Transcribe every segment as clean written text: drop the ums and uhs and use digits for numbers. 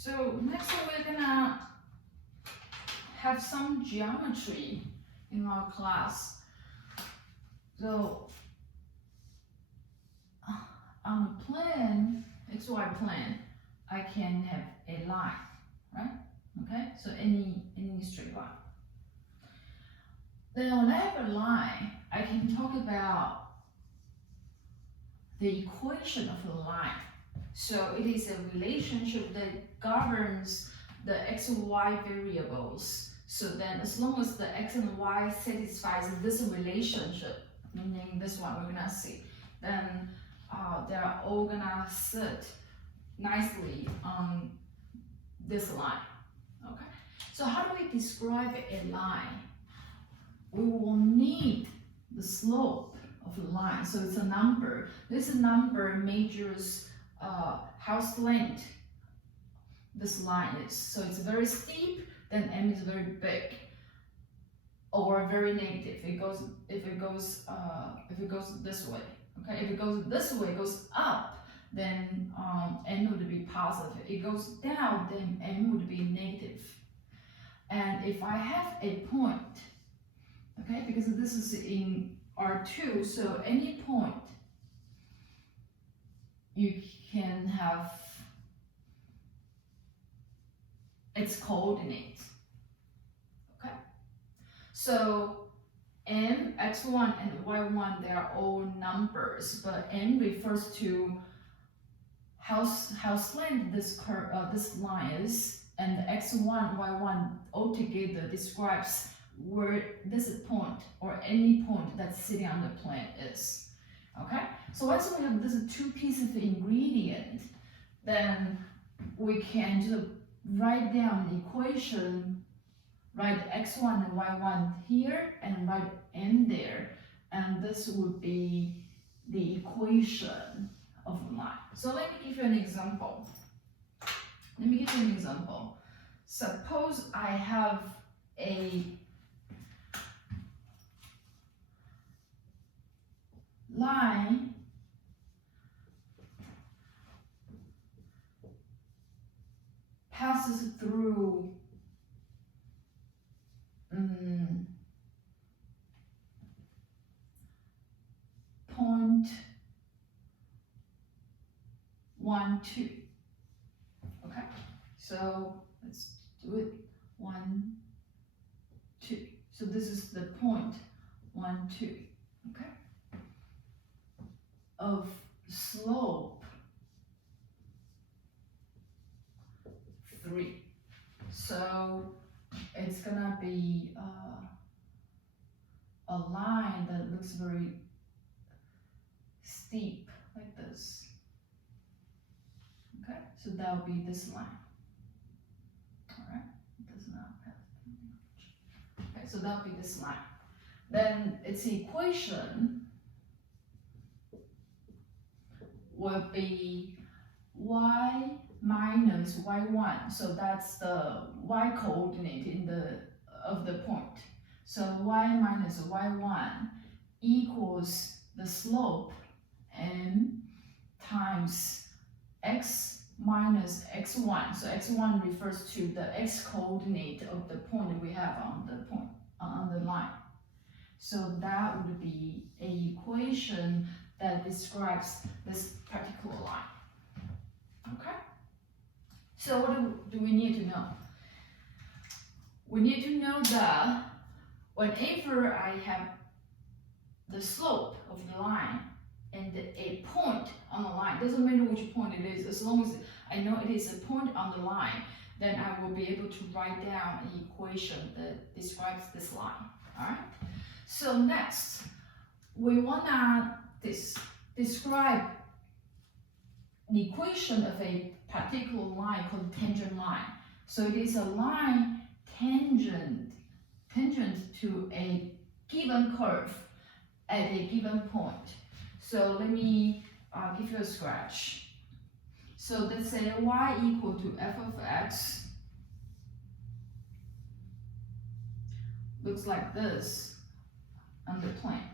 So next we're gonna have some geometry in our class. So on a plane, XY plane, I can have a line, right? Okay, so any straight line. Then when I have a line, I can talk about the equation of the line. So it is a relationship that governs the x and y variables. So then as long as the x and y satisfies this relationship, meaning this one we're gonna see, then they're all gonna sit nicely on this line. Okay, so how do we describe a line? We will need the slope of the line. So it's a number. This number measures how slant this line is. So it's very steep, then m is very big, or very negative. If it goes this way. Okay, if it goes this way, it goes up, then m would be positive. If it goes down, then m would be negative. And if I have a point, okay, because this is in R2, so any point you can have its coordinates. Okay, so m, x1 and y1, they are all numbers, but m refers to how slant this line is, and x1, y1 altogether describes where this point or any point that's sitting on the plane is. Okay, so once we have these two pieces of ingredient, then we can just write down the equation, write x1 and y1 here and write m there, and this would be the equation of the line. So let me give you an example. Suppose I have a line passes through point 1, 2. Okay, so let's do it. 1, 2. So this is the point 1, 2. Okay, of slope 3. So it's gonna be a line that looks very steep like this. Okay, so that will be this line. All right, it does not have. Okay, so that will be this line. Then its equation will be y minus y1. So that's the y coordinate of the point. So y minus y1 equals the slope m times x minus x1. So x1 refers to the x coordinate of the point we have on the line. So that would be an equation that describes this particular line. Okay? So what do we need to know? We need to know that whenever I have the slope of the line and a point on the line, doesn't matter which point it is, as long as I know it is a point on the line, then I will be able to write down an equation that describes this line. All right? So next, we wanna describe the equation of a particular line called tangent line. So it is a line tangent to a given curve at a given point. So let me give you a sketch. So let's say y equal to f of x looks like this on the plane.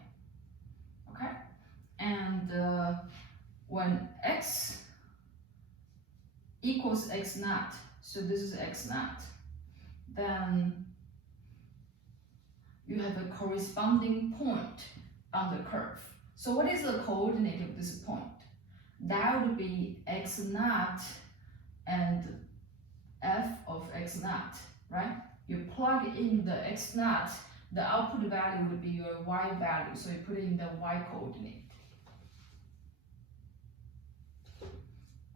Okay, and when x equals x naught, So this is x naught. Then you have a corresponding point on the curve. So what is the coordinate of this point? That would be x naught and f of x naught, right? You plug in the x naught, the output value would be your y value, so you put in the y coordinate.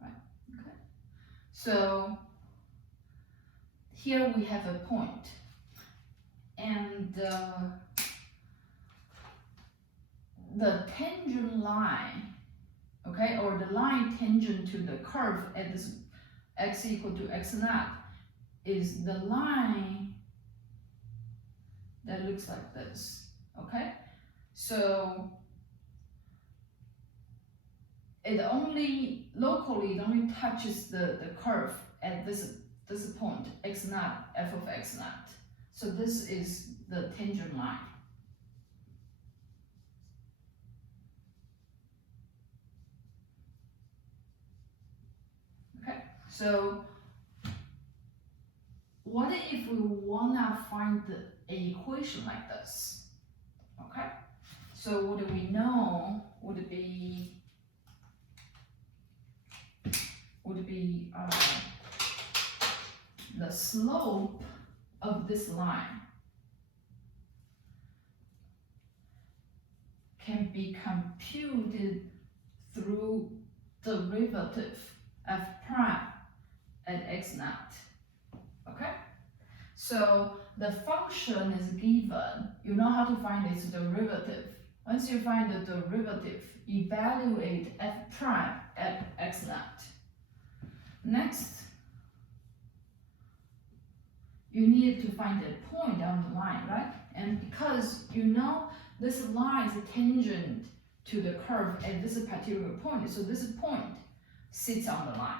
Right, okay. So here we have a point, and the tangent line, okay, or the line tangent to the curve at this x equal to x naught is the line that looks like this, okay? So it only locally touches the curve at this point, x naught, f of x naught. So this is the tangent line. Okay, so what if we wanna find an equation like this? Okay, so what do we know would be the slope of this line can be computed through derivative f prime at x naught. Okay, so the function is given. You know how to find its derivative. Once you find the derivative, evaluate f prime at x naught. Next, you need to find a point on the line, right? And because you know this line is tangent to the curve at this particular point, so this point sits on the line.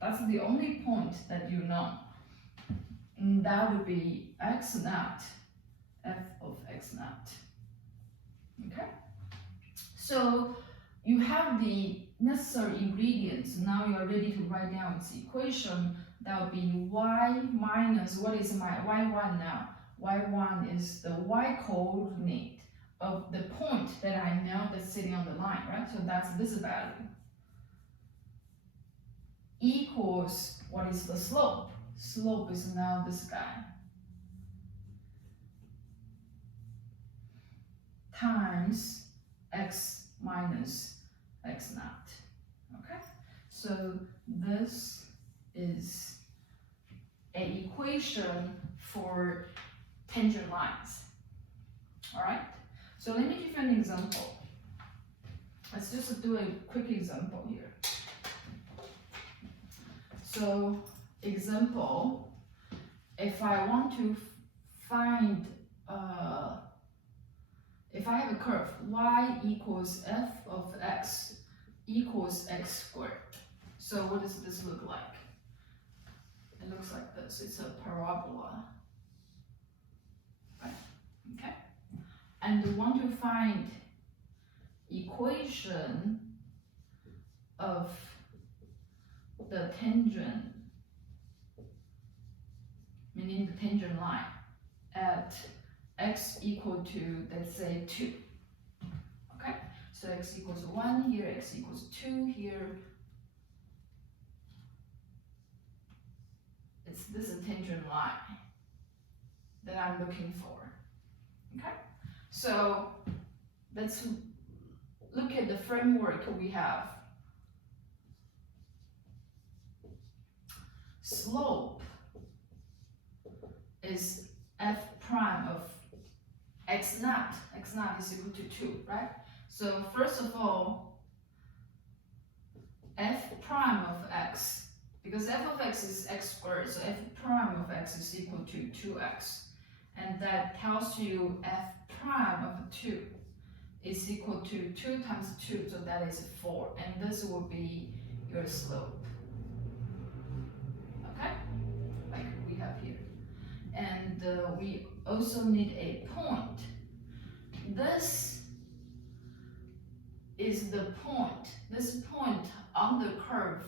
That's the only point that you know. And that would be x naught, f of x naught. Okay? So you have the necessary ingredients. Now you are ready to write down its equation. That would be y minus, what is my y1 now? Y1 is the y coordinate of the point that I know that's sitting on the line, right? So that's this value. Equals, what is the slope? Slope is now this guy. Times x minus x naught. Okay? So this is an equation for tangent lines. Alright? So let me give you an example. Let's just do a quick example here. So, example, if I want to find, if I have a curve, y equals f of x equals x squared. So what does this look like? It looks like this. It's a parabola. Right? Okay. And we want to find equation of the tangent, meaning the tangent line, at x equal to, let's say, 2. Okay? So x equals 1 here, x equals 2 here. It's this tangent line that I'm looking for. Okay? So let's look at the framework we have. Slope is f prime of x naught. X naught is equal to 2, right? So first of all, f prime of x, because f of x is x squared, so f prime of x is equal to 2x. And that tells you f prime of 2 is equal to 2 times 2, so that is 4. And this will be your slope. Okay? Like we have here. And we also need a point. This is the point. This point on the curve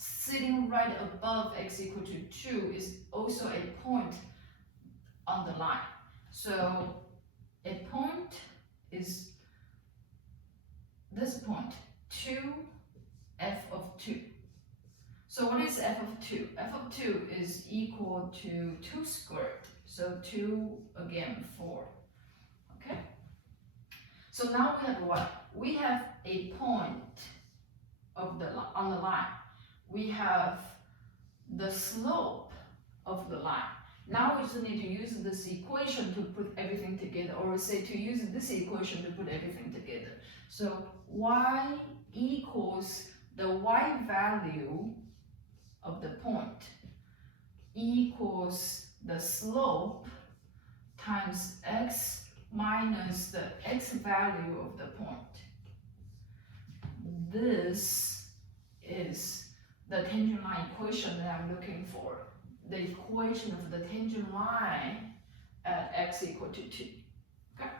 sitting right above x equal to 2 is also a point on the line. So a point is this point, 2f of 2. So what is f of 2? F of 2 is equal to 2 squared. So 2 again, 4. Okay? So now we have what? We have a point of on the line. We have the slope of the line. Now we just need to use this equation to put everything together, or say to use this equation to put everything together. So y equals the y value of the point equals the slope times x minus the x value of the point. This is the tangent line equation that I'm looking for. The equation of the tangent line at x equal to 2. Okay?